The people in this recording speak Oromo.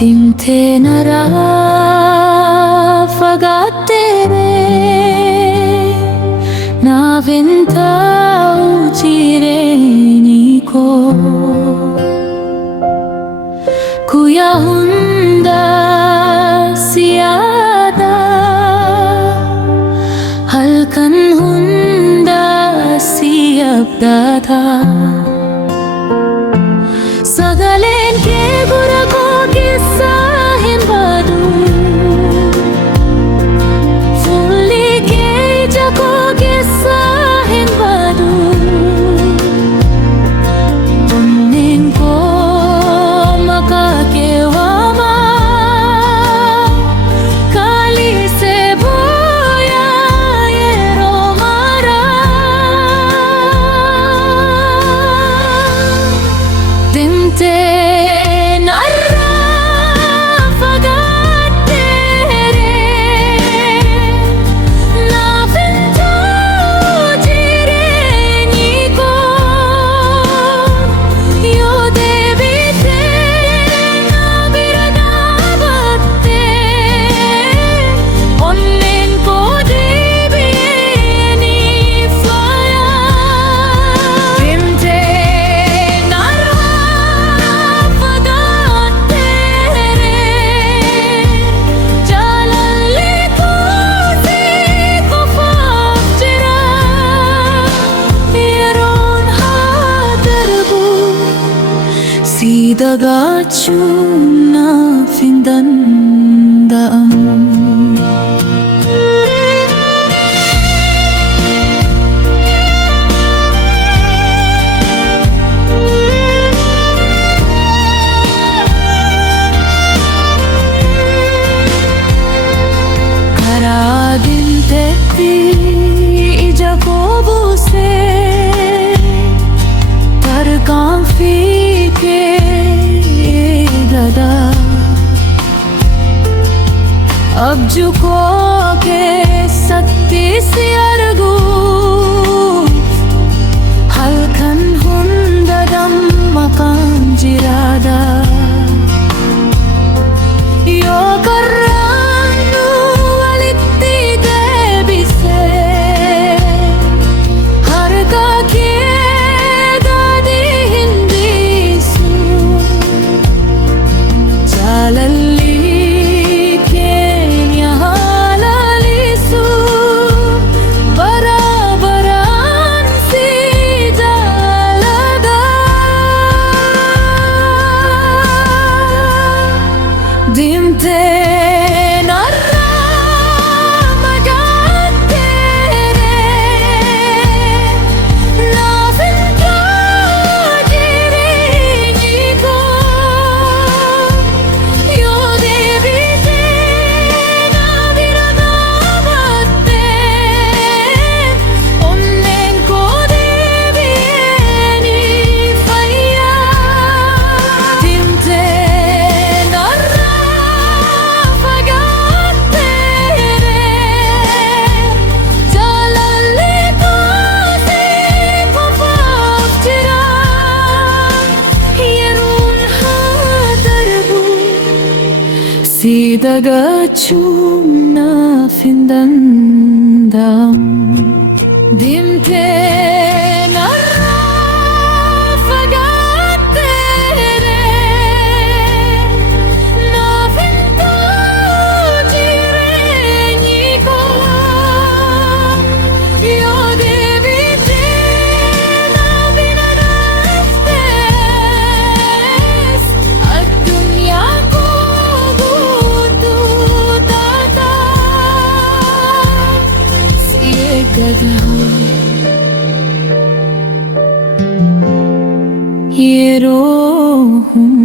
Timte narafagatere na vinta ujireni ko kuya hunda siyada halkan hunda siyabdata sagalen ke gura ko kissa hin badu fulli ke jako kissa hin badu onnen ko maka ke wama kali se boya ye romara dimte Sidagachu na findandam Karagin tepi ijakobu se tarkan fike अब झुको के सकती सी अर्गू हल्कन हुंददम मकान जिरादा यो कर्रानु वलित्ती देबिसे हर का किए गादी हिंदी सु चालल्ली Dimte narafagatere na vinta ujireni ko yo devite na viradavatte onnen ko deviyeni faya dimte Sidagachu na findandam Dimte narafagatere na vinta ujireni ko yo devite na vinadastes ad-dunya ko ये रोहूं